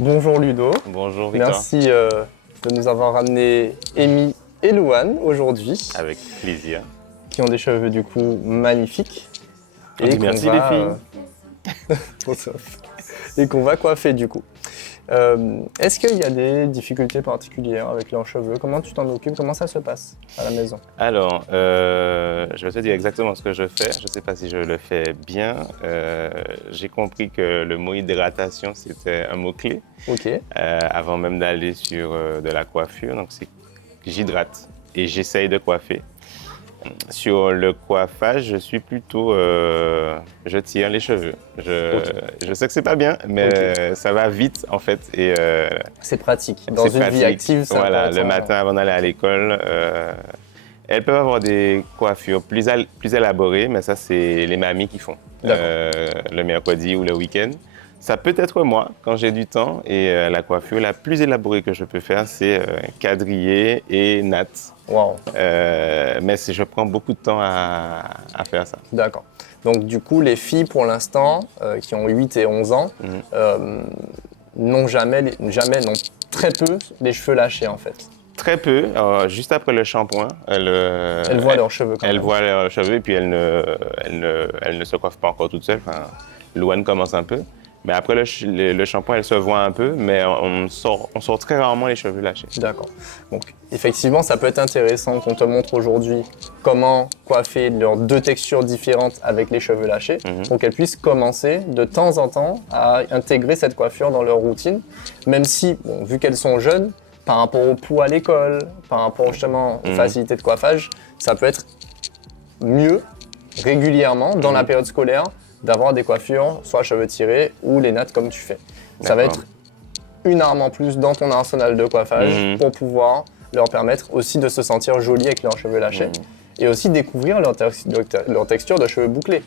Bonjour Ludo. Bonjour Victor. Merci de nous avoir ramené Amy et Louane aujourd'hui. Avec plaisir. Qui ont des cheveux du coup magnifiques. Et merci les filles. Et qu'on va coiffer du coup. Est-ce qu'il y a des difficultés particulières avec leurs cheveux? Comment tu t'en occupes? Comment ça se passe à la maison? Alors, je vais te dire exactement ce que je fais. Je ne sais pas si je le fais bien. J'ai compris que le mot hydratation, c'était un mot-clé. Ok. Avant même d'aller sur de la coiffure. Donc, c'est j'hydrate et j'essaye de coiffer. Sur le coiffage, je suis plutôt... je tire les cheveux. Je sais que c'est pas bien, mais ça va vite en fait. C'est pratique. Dans une vie active, ça voilà, le matin avant d'aller à l'école. Elles peuvent avoir des coiffures plus élaborées, mais ça, c'est les mamies qui font. Le mercredi ou le week-end. Ça peut être moi, quand j'ai du temps. Et la coiffure la plus élaborée que je peux faire, c'est quadrillé et natte. Wow. Mais je prends beaucoup de temps à faire ça. D'accord. Donc du coup, les filles, pour l'instant, qui ont 8 et 11 ans, n'ont n'ont très peu les cheveux lâchés en fait. Très peu. Juste après le shampoing, elles voient leurs cheveux quand même. Elles voient leurs cheveux et puis elles ne se coiffent pas encore toutes seules. Enfin, Louane commence un peu. Mais après le shampoing, elle se voit un peu, mais on sort très rarement les cheveux lâchés. D'accord. Donc effectivement, ça peut être intéressant qu'on te montre aujourd'hui comment coiffer leurs deux textures différentes avec les cheveux lâchés pour qu'elles puissent commencer de temps en temps à intégrer cette coiffure dans leur routine, même si, bon, vu qu'elles sont jeunes, par rapport au poids à l'école, par rapport justement aux facilités de coiffage, ça peut être mieux régulièrement dans la période scolaire d'avoir des coiffures, soit cheveux tirés ou les nattes comme tu fais. Ça va être une arme en plus dans ton arsenal de coiffage pour pouvoir leur permettre aussi de se sentir jolies avec leurs cheveux lâchés et aussi découvrir leur texture de cheveux bouclés.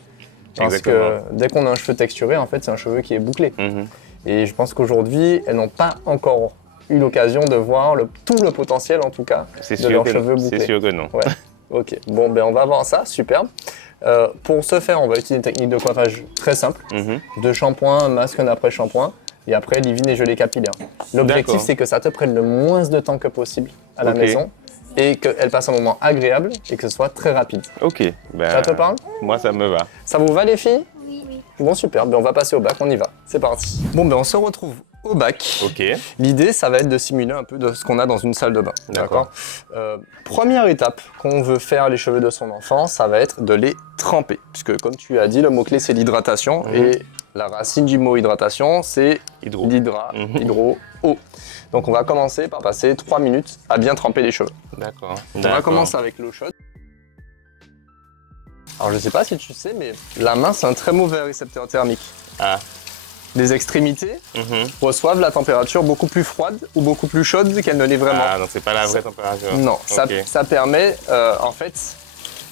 Parce que dès qu'on a un cheveu texturé, en fait, c'est un cheveu qui est bouclé. Et je pense qu'aujourd'hui, elles n'ont pas encore eu l'occasion de voir tout le potentiel, en tout cas, de leurs cheveux bouclés. C'est sûr que non. Ouais. Ok, bon, ben on va voir ça, superbe. Pour ce faire, on va utiliser une technique de coiffage très simple. 2 shampoings, masque un après-shampoing, et après leave-in et gelée capillaire. L'objectif, c'est que ça te prenne le moins de temps que possible à la maison et qu'elle passe un moment agréable et que ce soit très rapide. Ok. Ben, ça te parle? Moi, ça me va. Ça vous va, les filles? Oui. Bon, super, ben on va passer au bac, on y va. C'est parti. Bon, ben on se retrouve au bac. Ok. L'idée, ça va être de simuler un peu de ce qu'on a dans une salle de bain. D'accord. Première étape qu'on veut faire les cheveux de son enfant, ça va être de les tremper. Puisque comme tu as dit, le mot-clé, c'est l'hydratation. Et la racine du mot hydratation, c'est hydro, eau. Donc on va commencer par passer 3 minutes à bien tremper les cheveux. D'accord. On va commencer avec l'eau chaude. Alors je sais pas si tu sais, mais la main, c'est un très mauvais récepteur thermique. Ah. Les extrémités reçoivent la température beaucoup plus froide ou beaucoup plus chaude qu'elle ne l'est vraiment. Ah, donc c'est pas la vraie température. Non, ça permet en fait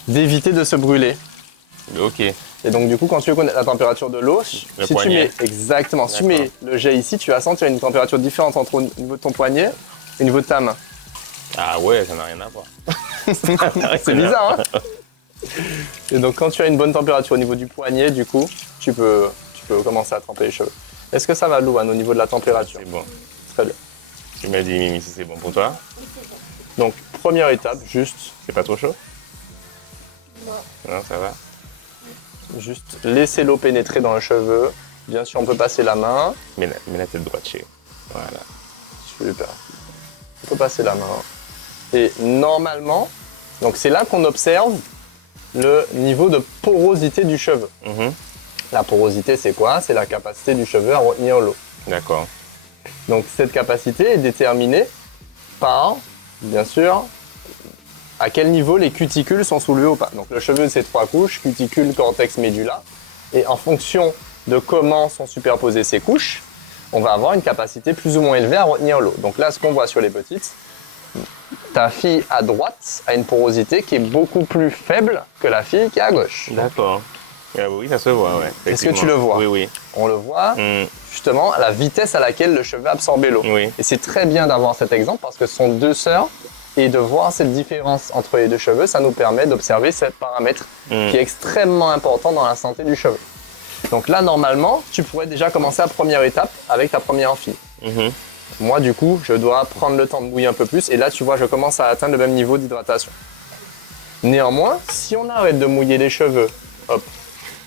d'éviter de se brûler. Ok. Et donc du coup, quand tu veux connaître la température de l'eau, si tu mets si tu mets le jet ici, tu vas sentir une température différente entre au niveau de ton poignet et au niveau de ta main. Ah ouais, ça n'a rien à voir. C'est bizarre, hein? Et donc quand tu as une bonne température au niveau du poignet, du coup, tu peux commencer à tremper les cheveux. Est-ce que ça va, Louane, au niveau de la température? C'est bon. Très bien. Tu m'as dit, Mimi, si c'est bon pour toi. Donc, première étape, juste... C'est pas trop chaud? Non. Non, ça va. Juste laisser l'eau pénétrer dans le cheveu. Bien sûr, on peut passer la main. Mais la tête droite, chez. Voilà. Super. On peut passer la main. Et normalement, donc c'est là qu'on observe le niveau de porosité du cheveu. La porosité, c'est quoi? C'est la capacité du cheveu à retenir l'eau. D'accord. Donc cette capacité est déterminée par, bien sûr, à quel niveau les cuticules sont soulevées ou pas. Donc le cheveu, c'est 3 couches, cuticule, cortex, médula. Et en fonction de comment sont superposées ces couches, on va avoir une capacité plus ou moins élevée à retenir l'eau. Donc là, ce qu'on voit sur les petites, ta fille à droite a une porosité qui est beaucoup plus faible que la fille qui est à gauche. D'accord. Oui, ça se voit, ouais. Est-ce que tu le vois? Oui, oui. On le voit justement à la vitesse à laquelle le cheveu absorbe l'eau. Oui. Et c'est très bien d'avoir cet exemple parce que ce sont 2 sœurs et de voir cette différence entre les 2 cheveux, ça nous permet d'observer ce paramètre qui est extrêmement important dans la santé du cheveu. Donc là, normalement, tu pourrais déjà commencer la première étape avec ta première fille. Moi, du coup, je dois prendre le temps de mouiller un peu plus. Et là, tu vois, je commence à atteindre le même niveau d'hydratation. Néanmoins, si on arrête de mouiller les cheveux, hop,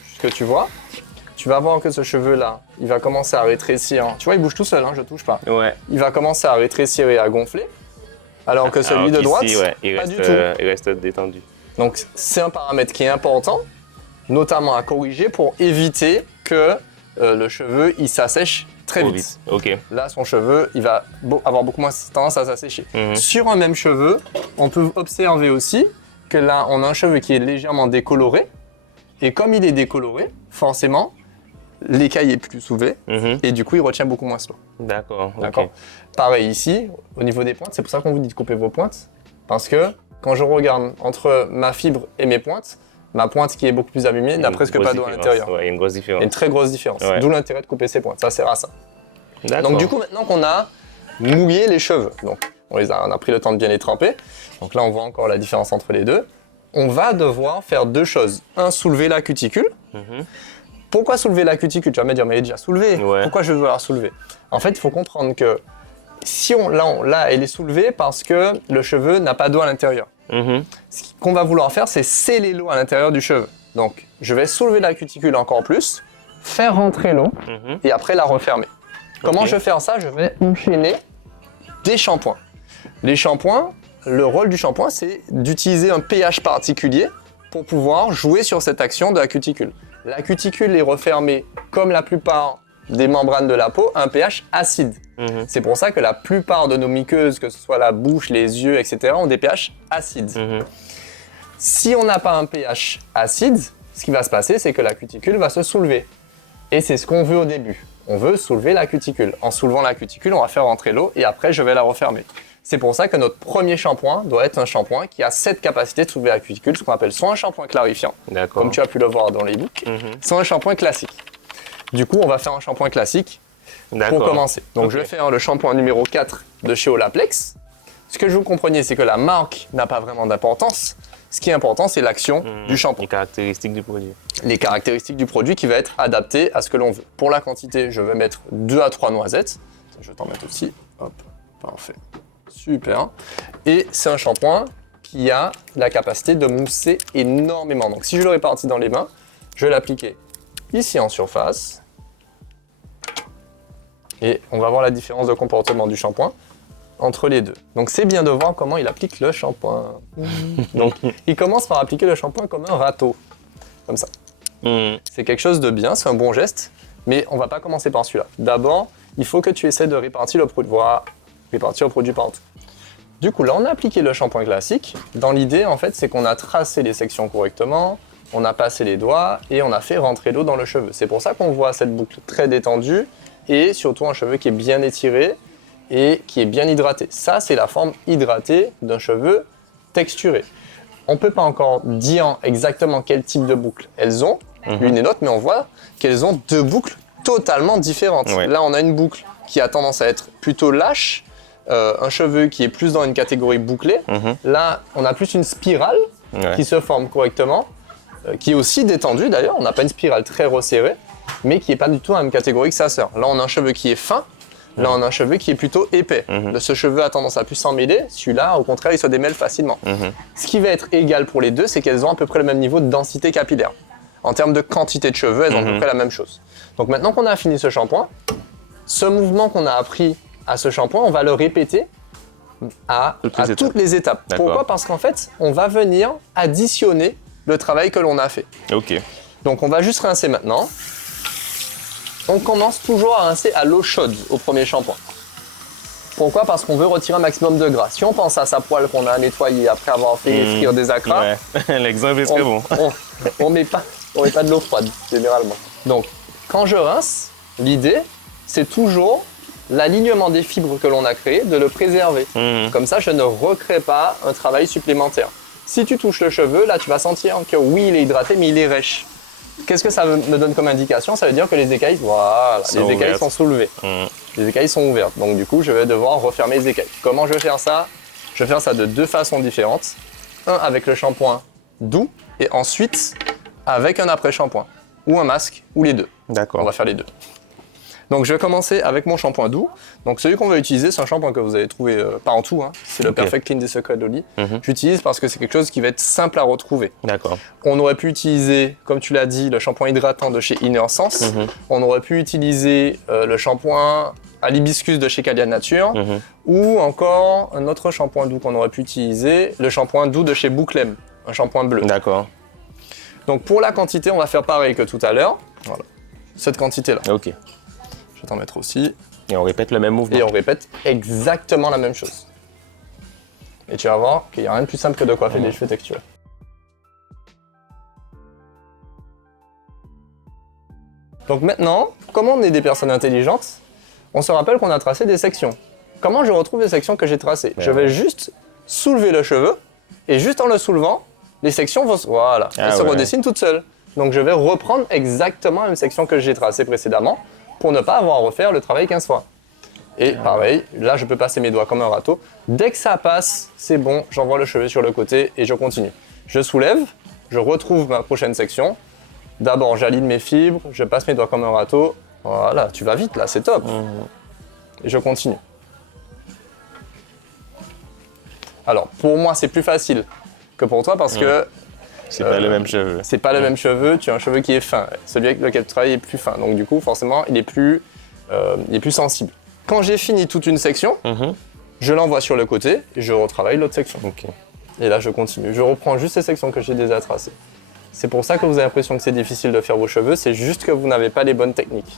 jusque tu vois, tu vas voir que ce cheveu-là, il va commencer à rétrécir. Tu vois, il bouge tout seul, hein, je touche pas. Ouais. Il va commencer à rétrécir et à gonfler. Alors que celui de droite, pas du tout. Il reste détendu. Donc, c'est un paramètre qui est important, notamment à corriger pour éviter que le cheveu, il s'assèche très vite. Ok. Là, son cheveu, il va avoir beaucoup moins tendance à s'assécher. Sur un même cheveu, on peut observer aussi que là, on a un cheveu qui est légèrement décoloré. Et comme il est décoloré, forcément, l'écaille est plus soulevée et du coup, il retient beaucoup moins l'eau. D'accord. D'accord. Pareil ici, au niveau des pointes, c'est pour ça qu'on vous dit de couper vos pointes. Parce que quand je regarde entre ma fibre et mes pointes, ma pointe qui est beaucoup plus abîmée n'a presque pas d'eau à l'intérieur. Ouais, il y a une grosse différence. Il y a une très grosse différence. Ouais. D'où l'intérêt de couper ses pointes. Ça sert à ça. D'accord. Donc du coup, maintenant qu'on a mouillé les cheveux, donc on a pris le temps de bien les tremper. Donc là, on voit encore la différence entre les deux. On va devoir faire deux choses. Un, soulever la cuticule. Pourquoi soulever la cuticule? Tu vas me dire, mais elle est déjà soulevée. Ouais. Pourquoi je veux la soulever? En fait, il faut comprendre que si là, elle est soulevée parce que le cheveu n'a pas d'eau à l'intérieur. Ce qu'on va vouloir faire, c'est sceller l'eau à l'intérieur du cheveu. Donc, je vais soulever la cuticule encore plus, faire rentrer l'eau et après la refermer. Comment je vais faire ça? Je vais enchaîner des shampoings. Les shampoings, le rôle du shampoing, c'est d'utiliser un pH particulier pour pouvoir jouer sur cette action de la cuticule. La cuticule est refermée, comme la plupart des membranes de la peau, à un pH acide. C'est pour ça que la plupart de nos muqueuses, que ce soit la bouche, les yeux, etc., ont des pH acides. Si on n'a pas un pH acide, ce qui va se passer, c'est que la cuticule va se soulever. Et c'est ce qu'on veut au début. On veut soulever la cuticule. En soulevant la cuticule, on va faire rentrer l'eau et après, je vais la refermer. C'est pour ça que notre premier shampoing doit être un shampoing qui a cette capacité de soulever la cuticule, ce qu'on appelle soit un shampoing clarifiant, comme tu as pu le voir dans les books, soit un shampoing classique. Du coup, on va faire un shampoing classique pour commencer. Donc, je vais faire le shampoing numéro 4 de chez Olaplex. Ce que je vous compreniez, c'est que la marque n'a pas vraiment d'importance. Ce qui est important, c'est l'action du shampoing. Les caractéristiques du produit. Les caractéristiques du produit qui va être adapté à ce que l'on veut. Pour la quantité, je vais mettre 2 à 3 noisettes. Je vais t'en mettre aussi. Hop, parfait. Super. Et c'est un shampoing qui a la capacité de mousser énormément. Donc si je le répartis dans les mains, je vais l'appliquer ici en surface. Et on va voir la différence de comportement du shampoing entre les deux. Donc c'est bien de voir comment il applique le shampoing. Donc il commence par appliquer le shampoing comme un râteau. Comme ça. C'est quelque chose de bien, c'est un bon geste, mais on va pas commencer par celui-là. D'abord, il faut que tu essaies de répartir le produit. Voilà, répartir le produit partout. Du coup, là, on a appliqué le shampoing classique. Dans l'idée, en fait, c'est qu'on a tracé les sections correctement, on a passé les doigts et on a fait rentrer l'eau dans le cheveu. C'est pour ça qu'on voit cette boucle très détendue et surtout un cheveu qui est bien étiré et qui est bien hydraté. Ça, c'est la forme hydratée d'un cheveu texturé. On ne peut pas encore dire exactement quel type de boucle elles ont, l'une et l'autre, mais on voit qu'elles ont deux boucles totalement différentes. Ouais. Là, on a une boucle qui a tendance à être plutôt lâche, un cheveu qui est plus dans une catégorie bouclée. Là, on a plus une spirale qui se forme correctement, qui est aussi détendue d'ailleurs. On n'a pas une spirale très resserrée, mais qui n'est pas du tout dans la même catégorie que sa sœur. Là, on a un cheveu qui est fin. Là, on a un cheveu qui est plutôt épais. Ce cheveu a tendance à plus s'emmêler. Celui-là, au contraire, il se démêle facilement. Ce qui va être égal pour les deux, c'est qu'elles ont à peu près le même niveau de densité capillaire. En termes de quantité de cheveux, elles ont à peu près la même chose. Donc maintenant qu'on a fini ce shampoing, ce mouvement qu'on a appris à ce shampoing, on va le répéter à toutes les étapes. Pourquoi? Parce qu'en fait, on va venir additionner le travail que l'on a fait. Donc on va juste rincer maintenant. On commence toujours à rincer à l'eau chaude au premier shampoing. Pourquoi? Parce qu'on veut retirer un maximum de gras. Si on pense à sa poêle qu'on a nettoyée après avoir fait frire des acras, l'exemple est très bon. On met pas de l'eau froide, généralement. Donc, quand je rince, l'idée, c'est toujours l'alignement des fibres que l'on a créées, de le préserver. Comme ça, je ne recrée pas un travail supplémentaire. Si tu touches le cheveu, là, tu vas sentir que oui, il est hydraté, mais il est rêche. Qu'est-ce que ça me donne comme indication? Ça veut dire que les écailles, les écailles sont soulevées. Les écailles sont ouvertes. Donc du coup, je vais devoir refermer les écailles. Comment je vais faire ça? Je vais faire ça de deux façons différentes. Un avec le shampoing doux et ensuite avec un après-shampoing. Ou un masque, ou les deux. D'accord. On va faire les deux. Donc je vais commencer avec mon shampoing doux. Donc celui qu'on va utiliser, c'est un shampoing que vous allez trouver partout. Hein. C'est le Perfect Clean Desiccated Oil. J'utilise parce que c'est quelque chose qui va être simple à retrouver. D'accord. On aurait pu utiliser, comme tu l'as dit, le shampoing hydratant de chez Inner Sense. On aurait pu utiliser le shampoing à l'hibiscus de chez Calian Nature. Ou encore un autre shampoing doux qu'on aurait pu utiliser, le shampoing doux de chez Bouclem, un shampoing bleu. D'accord. Donc pour la quantité, on va faire pareil que tout à l'heure. Voilà. Cette quantité-là. Ok. Je vais t'en mettre aussi. Et on répète le même mouvement. Et on répète exactement la même chose. Et tu vas voir qu'il n'y a rien de plus simple que de coiffer des cheveux texturés. Donc maintenant, comme on est des personnes intelligentes, on se rappelle qu'on a tracé des sections. Comment je retrouve les sections que j'ai tracées? Je vais juste soulever le cheveu et juste en le soulevant, les sections vont voilà, elles se redessinent toutes seules. Donc je vais reprendre exactement la même section que j'ai tracée précédemment pour ne pas avoir à refaire le travail 15 fois. Et pareil, là je peux passer mes doigts comme un râteau. Dès que ça passe, c'est bon, j'envoie le cheveu sur le côté et je continue. Je soulève, je retrouve ma prochaine section. D'abord j'aligne mes fibres, je passe mes doigts comme un râteau. Voilà, tu vas vite là, c'est top. Et je continue. Alors pour moi c'est plus facile que pour toi parce que c'est pas le même cheveu. C'est pas le même cheveu, tu as un cheveu qui est fin. Celui avec lequel tu travailles est plus fin. Donc du coup, forcément, il est plus sensible. Quand j'ai fini toute une section, je l'envoie sur le côté et je retravaille l'autre section. Et là, je continue. Je reprends juste ces sections que j'ai déjà tracées. C'est pour ça que vous avez l'impression que c'est difficile de faire vos cheveux, c'est juste que vous n'avez pas les bonnes techniques.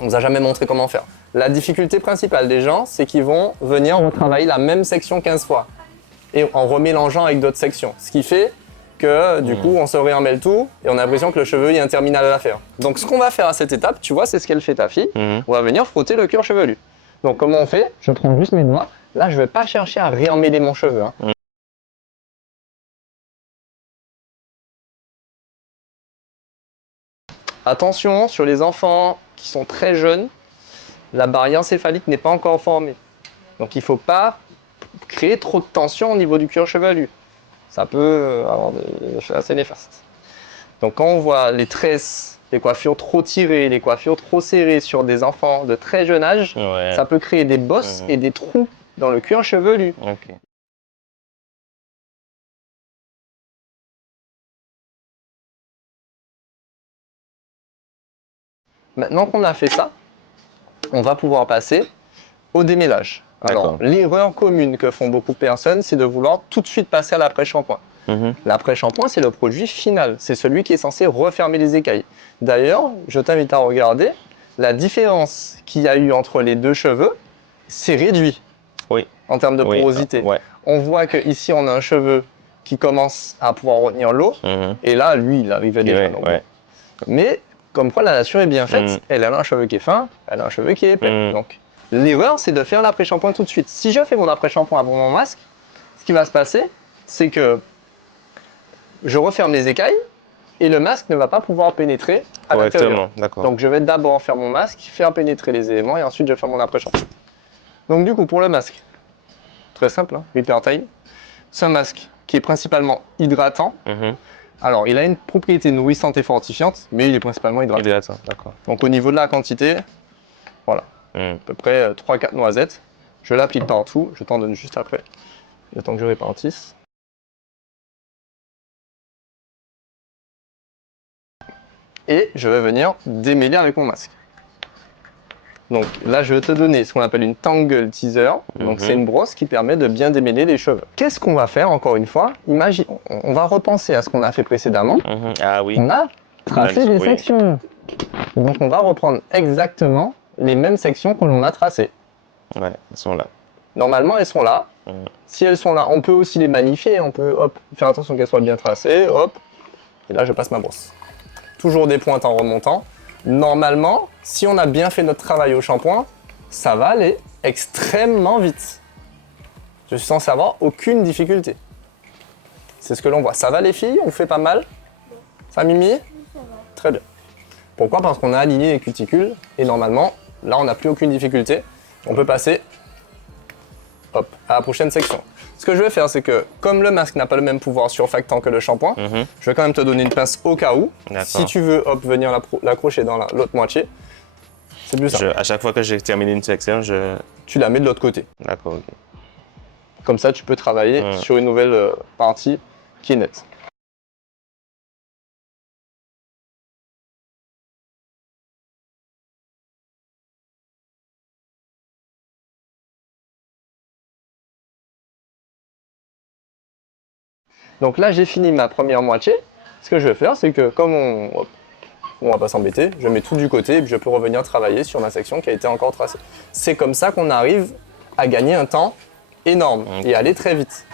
On ne vous a jamais montré comment faire. La difficulté principale des gens, c'est qu'ils vont venir retravailler la même section 15 fois. Et en remélangeant avec d'autres sections. Ce qui fait que du coup, on se réemmêle tout et on a l'impression que le cheveu est interminable à faire. Donc ce qu'on va faire à cette étape, tu vois, c'est ce qu'elle fait ta fille. On va venir frotter le cuir chevelu. Donc comment on fait? Je prends juste mes doigts. Là, je ne vais pas chercher à réemmêler mon cheveu. Hein. Attention, sur les enfants qui sont très jeunes, la barrière céphalique n'est pas encore formée. Donc il ne faut pas créer trop de tension au niveau du cuir chevelu. Ça peut avoir des effets assez néfastes. Donc quand on voit les tresses, les coiffures trop tirées, les coiffures trop serrées sur des enfants de très jeune âge, ça peut créer des bosses et des trous dans le cuir chevelu. Maintenant qu'on a fait ça, on va pouvoir passer au démêlage. Alors, l'erreur commune que font beaucoup de personnes, c'est de vouloir tout de suite passer à l'après-shampoing. L'après-shampoing, c'est le produit final. C'est celui qui est censé refermer les écailles. D'ailleurs, je t'invite à regarder, la différence qu'il y a eu entre les deux cheveux, c'est réduit en termes de porosité. On voit qu'ici, on a un cheveu qui commence à pouvoir retenir l'eau, et là, lui, il arrivait déjà. Mais, comme quoi la nature est bien faite, elle a un cheveu qui est fin, elle a un cheveu qui est épais. Donc, l'erreur, c'est de faire l'après-shampoing tout de suite. Si je fais mon après-shampoing avant mon masque, ce qui va se passer, c'est que je referme les écailles et le masque ne va pas pouvoir pénétrer à l'intérieur. Donc je vais d'abord faire mon masque, faire pénétrer les éléments et ensuite je vais faire mon après-shampoing. Donc du coup, pour le masque, très simple, hein, Repair Time, c'est un masque qui est principalement hydratant. Alors, il a une propriété nourrissante et fortifiante, mais il est principalement hydratant. Donc au niveau de la quantité, voilà. À peu près 3-4 noisettes. Je l'applique partout, je t'en donne juste après, le temps que je répartisse. Et je vais venir démêler avec mon masque. Donc là, je vais te donner ce qu'on appelle une Tangle Teaser. Donc c'est une brosse qui permet de bien démêler les cheveux. Qu'est-ce qu'on va faire encore une fois? Imagine, on va repenser à ce qu'on a fait précédemment. On a tracé des sections. Donc on va reprendre exactement les mêmes sections que l'on a tracées. Elles sont là. Normalement, elles sont là. Si elles sont là, on peut aussi les magnifier. On peut faire attention qu'elles soient bien tracées. Hop. Et là, je passe ma brosse. Toujours des pointes en remontant. Normalement, si on a bien fait notre travail au shampoing, ça va aller extrêmement vite. Je suis censé avoir aucune difficulté. C'est ce que l'on voit. Ça va les filles? On fait pas mal? Ça Mimi? Très bien. Pourquoi? Parce qu'on a aligné les cuticules et normalement, là on n'a plus aucune difficulté. On peut passer à la prochaine section. Ce que je vais faire, c'est que comme le masque n'a pas le même pouvoir surfactant que le shampoing, je vais quand même te donner une pince au cas où. Si tu veux venir l'accrocher dans l'autre moitié, C'est plus ça. À chaque fois que j'ai terminé une section, Tu la mets de l'autre côté. D'accord, ok. Comme ça, tu peux travailler sur une nouvelle partie qui est nette. Donc là, j'ai fini ma première moitié. Ce que je vais faire, c'est que comme on va pas s'embêter, je mets tout du côté et puis je peux revenir travailler sur ma section qui a été encore tracée. C'est comme ça qu'on arrive à gagner un temps énorme et aller très vite.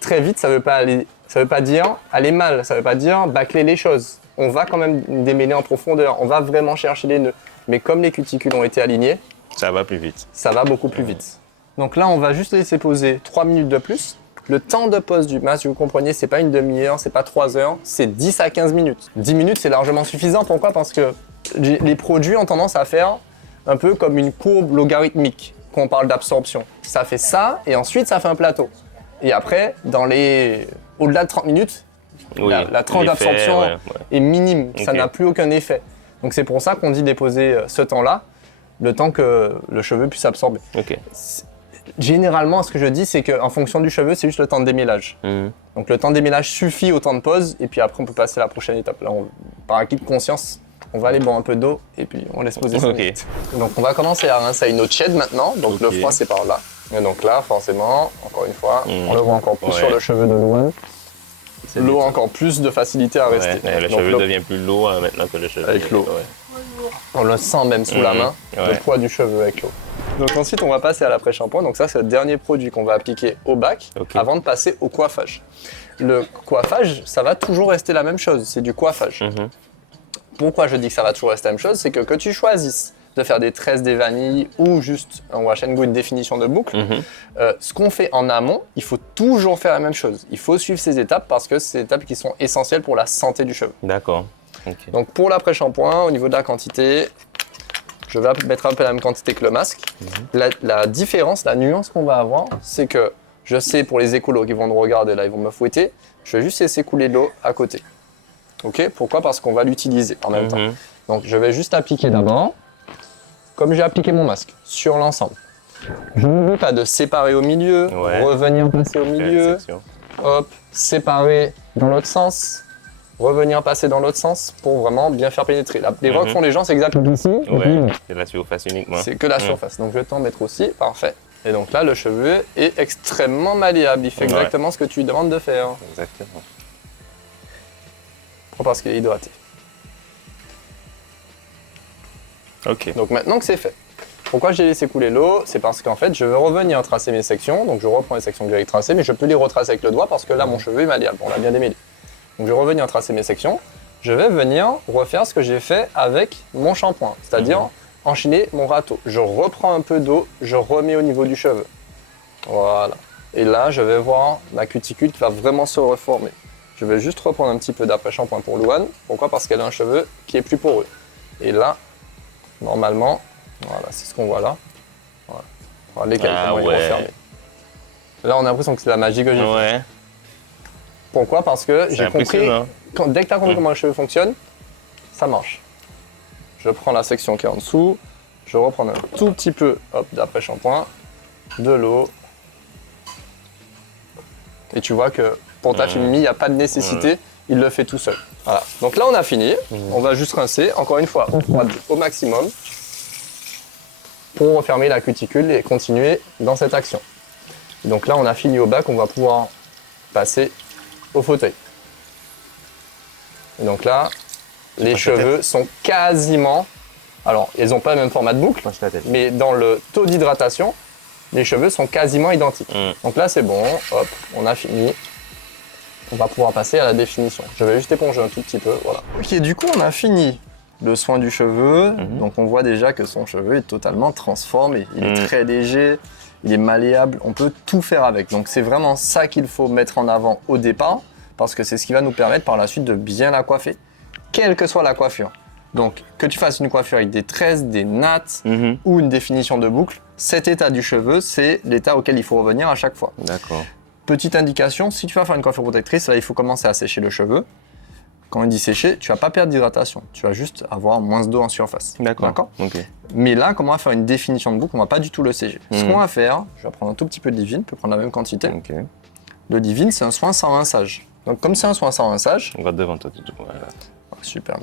Très vite, ça veut pas dire aller mal, ça veut pas dire bâcler les choses. On va quand même démêler en profondeur, on va vraiment chercher les nœuds. Mais comme les cuticules ont été alignés, ça va plus vite. Ça va beaucoup plus vite. Donc là, on va juste laisser poser 3 minutes de plus. Le temps de pose du masque, vous comprenez, c'est pas une demi-heure, c'est pas 3 heures, c'est 10 à 15 minutes. 10 minutes, c'est largement suffisant. Pourquoi? Parce que les produits ont tendance à faire un peu comme une courbe logarithmique quand on parle d'absorption. Ça fait ça et ensuite ça fait un plateau. Et après, au-delà de 30 minutes, la tranche d'absorption est minime. Ça n'a plus aucun effet. Donc c'est pour ça qu'on dit déposer ce temps-là, le temps que le cheveu puisse absorber. Généralement, ce que je dis, c'est qu'en fonction du cheveu, c'est juste le temps de démêlage. Donc le temps de démêlage suffit au temps de pose, et puis après, on peut passer à la prochaine étape. Là, par acquis de conscience, on va aller boire un peu d'eau, et puis on laisse poser 5 minutes. Donc on va commencer à rincer à une autre chaîne maintenant. Donc le froid, c'est par là. Et donc là, forcément, encore une fois, on le voit encore plus sur le cheveu de Louane. L'eau a encore plus de facilité à rester. Le cheveu devient plus lourd maintenant que le cheveu. Avec l'eau. On le sent même sous la main, le poids du cheveu avec l'eau. Donc ensuite, on va passer à l'après-shampoing. Donc ça, c'est le dernier produit qu'on va appliquer au bac avant de passer au coiffage. Le coiffage, ça va toujours rester la même chose, c'est du coiffage. Pourquoi je dis que ça va toujours rester la même chose? C'est que tu choisisses de faire des tresses, des vanilles ou juste un wash and go, une définition de boucle, ce qu'on fait en amont, il faut toujours faire la même chose. Il faut suivre ces étapes parce que c'est des étapes qui sont essentielles pour la santé du cheveu. D'accord. Donc pour l'après-shampoing, au niveau de la quantité, je vais mettre un peu la même quantité que le masque. La différence, la nuance qu'on va avoir, c'est que je sais pour les écolos qui vont nous regarder là, ils vont me fouetter, je vais juste laisser couler de l'eau à côté. Ok? Pourquoi? Parce qu'on va l'utiliser en même temps. Donc je vais juste appliquer d'abord, comme j'ai appliqué mon masque, sur l'ensemble. Je n'oublie pas de séparer au milieu, revenir passer au milieu, hop, séparer dans l'autre sens, revenir passer dans l'autre sens pour vraiment bien faire pénétrer. L'erreur que font les gens, c'est exactement ici. C'est la surface uniquement. C'est que la surface. Donc je vais t'en mettre aussi, parfait. Et donc là, le cheveu est extrêmement malléable. Il fait exactement ce que tu lui demandes de faire. Exactement. Parce qu'il est hydraté. Ok. Donc maintenant que c'est fait. Pourquoi j'ai laissé couler l'eau? C'est parce qu'en fait, je veux revenir tracer mes sections. Donc je reprends les sections que j'avais tracées, mais je peux les retracer avec le doigt parce que là, mon cheveu est malléable. On l'a bien démêlé. Donc je vais revenir tracer mes sections. Je vais venir refaire ce que j'ai fait avec mon shampoing, c'est-à-dire enchaîner mon râteau. Je reprends un peu d'eau, je remets au niveau du cheveu. Voilà. Et là, je vais voir ma cuticule qui va vraiment se reformer. Je vais juste reprendre un petit peu d'après-shampoing pour Louane. Pourquoi? Parce qu'elle a un cheveu qui est plus poreux. Et là, normalement, voilà, c'est ce qu'on voit là. Voilà. Les quelques comment ils vont refermer. Là, on a l'impression que c'est la magie que j'ai fait. Pourquoi? Parce que j'ai compris, dès que tu as compris comment le cheveu fonctionne, ça marche. Je prends la section qui est en dessous, je reprends un tout petit peu d'après-shampoing, de l'eau. Et tu vois que pour ta Filmi, il n'y a pas de nécessité, il le fait tout seul. Voilà. Donc là, on a fini. On va juste rincer, encore une fois, au maximum pour refermer la cuticule et continuer dans cette action. Donc là, on a fini au bac, on va pouvoir passer au fauteuil. Et donc là, les cheveux sont quasiment... Alors, ils n'ont pas le même format de boucle, mais dans le taux d'hydratation, les cheveux sont quasiment identiques. Donc là, c'est bon, hop, on a fini. On va pouvoir passer à la définition. Je vais juste éponger un tout petit peu, voilà. Ok, du coup, on a fini le soin du cheveu. Donc on voit déjà que son cheveu est totalement transformé. Il est très léger, il est malléable, on peut tout faire avec. Donc c'est vraiment ça qu'il faut mettre en avant au départ, parce que c'est ce qui va nous permettre par la suite de bien la coiffer, quelle que soit la coiffure. Donc que tu fasses une coiffure avec des tresses, des nattes ou une définition de boucle, cet état du cheveu, c'est l'état auquel il faut revenir à chaque fois. D'accord. Petite indication, si tu vas faire une coiffure protectrice, là il faut commencer à sécher le cheveu. quand il dit sécher, tu vas pas perdre d'hydratation. Tu vas juste avoir moins d'eau en surface. D'accord. Ok. Mais là, comme on va faire une définition de boucle, on va pas du tout le sécher. Ce qu'on va faire, je vais prendre un tout petit peu de Divine, je peux prendre la même quantité. Ok. Le Divine, c'est un soin sans rinçage. Donc comme c'est un soin sans rinçage, On va devant toi tout. Voilà. super.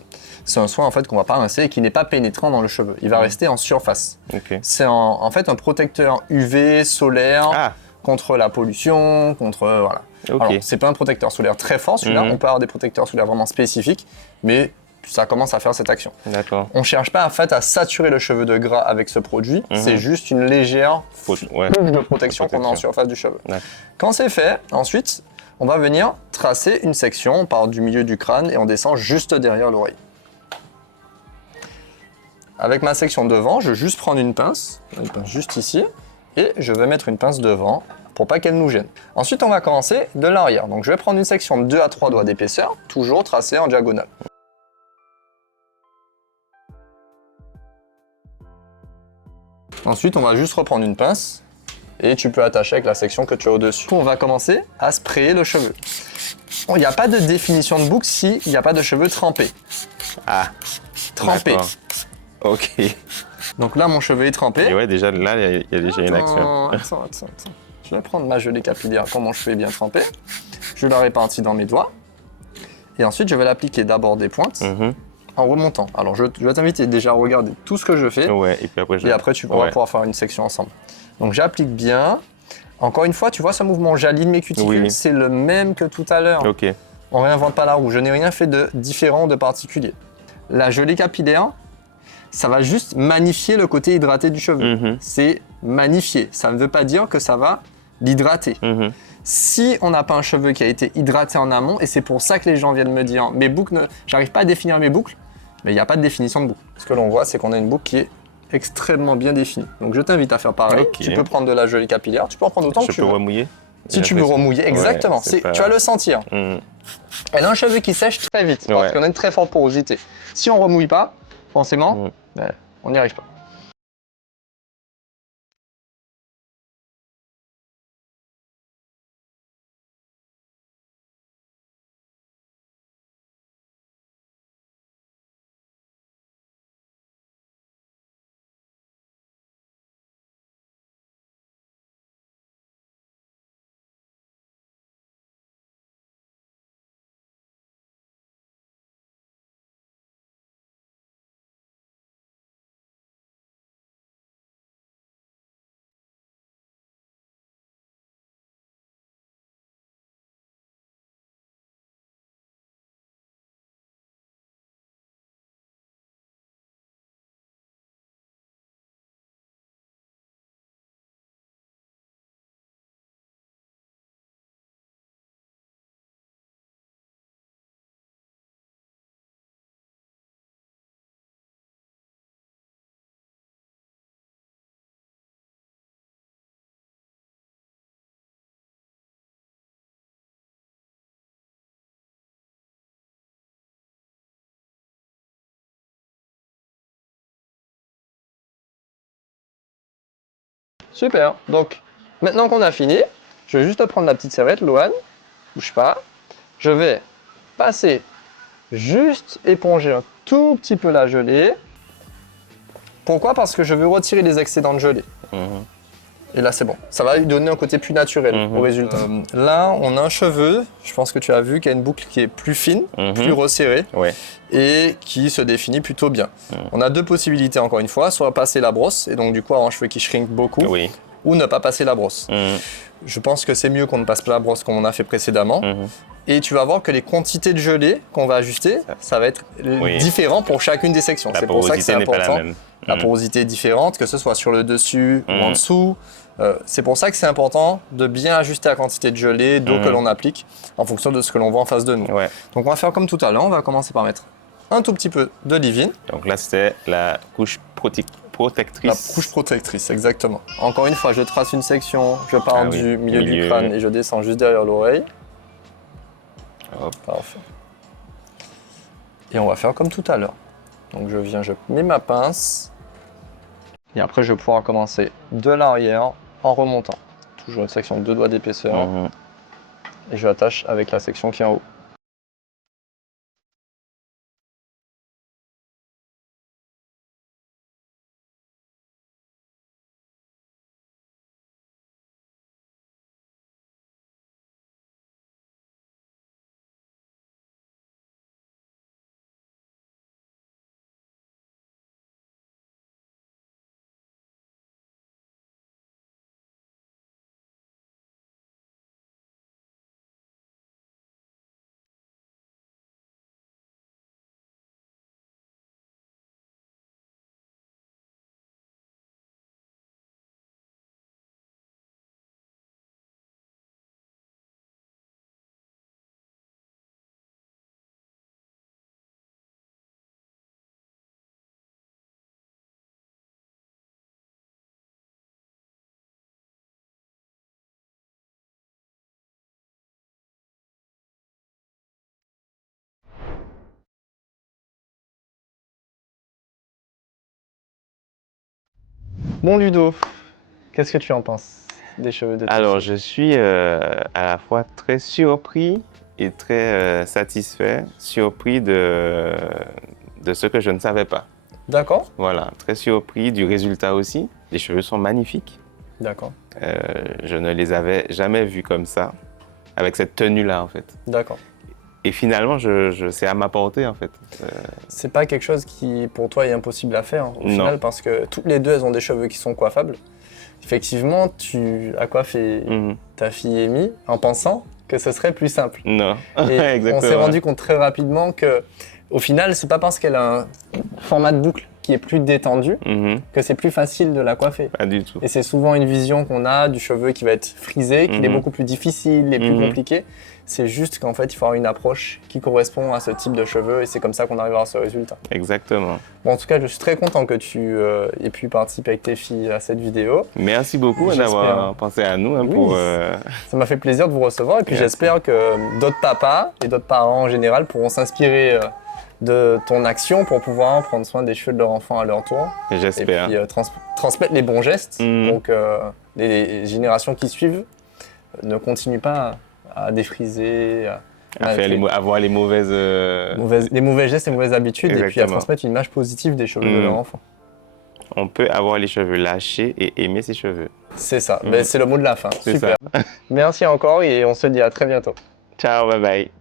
C'est un soin en fait qu'on va pas rincer et qui n'est pas pénétrant dans le cheveu. Il va rester en surface. Ok. C'est en fait un protecteur UV solaire Ah. contre la pollution, contre voilà. Ok. Alors, c'est pas un protecteur solaire très fort celui-là. On peut avoir des protecteurs solaires vraiment spécifiques, mais ça commence à faire cette action. D'accord. On cherche pas en fait à saturer le cheveu de gras avec ce produit. C'est juste une légère Ouais. couche de protection qu'on a en surface du cheveu. D'accord. Quand c'est fait, ensuite, on va venir tracer une section. On part du milieu du crâne et on descend juste derrière l'oreille. Avec ma section devant, je vais juste prendre une pince juste ici, et je vais mettre une pince devant pour pas qu'elle nous gêne. Ensuite, on va commencer de l'arrière. Donc, je vais prendre une section de 2 à 3 doigts d'épaisseur, toujours tracée en diagonale. Ensuite, on va juste reprendre une pince et tu peux attacher avec la section que tu as au-dessus. On va commencer à sprayer le cheveu. Il n'y a pas de définition de boucle s'il n'y a pas de cheveux trempés. Ah. Trempés. D'accord. Ok. Donc là, mon cheveu est trempé. Et ouais, déjà là, il y a déjà une action. Attends. Je vais prendre ma gelée capillaire quand mon cheveu est bien trempé. Je la répartis dans mes doigts. Et ensuite, je vais l'appliquer d'abord des pointes en remontant. Alors, je vais t'inviter déjà à regarder tout ce que je fais. Ouais, et puis après, Et après, on va pouvoir faire une section ensemble. Donc, j'applique bien. Encore une fois, tu vois ce mouvement j'aligne mes cuticules, Oui. c'est le même que tout à l'heure. Ok. On réinvente pas la roue. Je n'ai rien fait de différent ou de particulier. La gelée capillaire, ça va juste magnifier le côté hydraté du cheveu. C'est magnifier. Ça ne veut pas dire que ça va l'hydrater. Si on n'a pas un cheveu qui a été hydraté en amont, et c'est pour ça que les gens viennent me dire mes boucles, j'arrive pas à définir mes boucles, mais il n'y a pas de définition de boucle. Ce que l'on voit, c'est qu'on a une boucle qui est extrêmement bien définie. Donc je t'invite à faire pareil. Ok. Tu peux prendre de la gelée capillaire, tu peux en prendre autant que tu Je peux veux. remouiller. Si tu veux remouiller, exactement. c'est pas- Tu vas le sentir. Elle a un cheveu qui sèche très vite parce qu'on a une très forte porosité. Si on remouille pas, forcément, on n'y arrive pas. Super. Donc, maintenant qu'on a fini, je vais juste prendre la petite serviette, Loane, bouge pas. Je vais passer, juste éponger un tout petit peu la gelée. Pourquoi? Parce que je veux retirer les excédents de gelée. Et là, c'est bon. Ça va lui donner un côté plus naturel au résultat. Là, on a un cheveu, je pense que tu as vu, qui a une boucle qui est plus fine, plus resserrée et qui se définit plutôt bien. On a deux possibilités, encore une fois, soit passer la brosse, et donc du coup avoir un cheveu qui shrink beaucoup, ou ne pas passer la brosse. Je pense que c'est mieux qu'on ne passe pas la brosse comme on a fait précédemment. Et tu vas voir que les quantités de gelée qu'on va ajuster, ça va être différent pour chacune des sections. C'est pour ça que c'est important. La porosité est différente, que ce soit sur le dessus ou en dessous. C'est pour ça que c'est important de bien ajuster la quantité de gelée, d'eau que l'on applique en fonction de ce que l'on voit en face de nous. Donc on va faire comme tout à l'heure, on va commencer par mettre un tout petit peu de leave-in. Donc là, c'était la couche protectrice. La couche protectrice, exactement. Encore une fois, je trace une section, je pars du milieu du crâne et je descends juste derrière l'oreille. Parfait. Et on va faire comme tout à l'heure. Donc je viens, je mets ma pince. Et après, je vais pouvoir commencer de l'arrière en remontant. Toujours une section de 2 doigts d'épaisseur. Et je l'attache avec la section qui est en haut. Bon Ludo, qu'est-ce que tu en penses des cheveux de tes Alors, filles? je suis à la fois très surpris et très satisfait, surpris de ce que je ne savais pas. D'accord. Voilà, très surpris du résultat aussi. Les cheveux sont magnifiques. D'accord. Je ne les avais jamais vus comme ça, avec cette tenue-là en fait. D'accord. Et finalement, c'est à ma portée en fait. C'est pas quelque chose qui, pour toi, est impossible à faire au Non. final, parce que toutes les deux, elles ont des cheveux qui sont coiffables. Effectivement, tu as coiffé ta fille Amy en pensant que ce serait plus simple. Non, Et exactement. on s'est rendu compte très rapidement que, au final, c'est pas parce qu'elle a un format de boucle qui est plus détendu que c'est plus facile de la coiffer. Pas du tout. Et c'est souvent une vision qu'on a du cheveu qui va être frisé, qu'il est beaucoup plus difficile et plus compliqué. C'est juste qu'en fait, il faut avoir une approche qui correspond à ce type de cheveux et c'est comme ça qu'on arrivera à ce résultat. Exactement. Bon, en tout cas, je suis très content que tu aies pu participer avec tes filles à cette vidéo. Merci beaucoup J'espère. d'avoir pensé à nous Oui, pour... Ça m'a fait plaisir de vous recevoir et puis Merci. j'espère que d'autres papas et d'autres parents en général pourront s'inspirer de ton action pour pouvoir prendre soin des cheveux de leur enfant à leur tour. J'espère. Et puis transmettre les bons gestes pour que les générations qui suivent ne continuent pas à défriser, Avoir les mauvaises... les mauvais gestes et mauvaises habitudes et puis à Exactement. transmettre une image positive des cheveux de leur enfant. On peut avoir les cheveux lâchés et aimer ses cheveux. C'est ça, ben, c'est le mot de la fin. C'est Super. Merci encore et on se dit à très bientôt. Ciao, bye bye.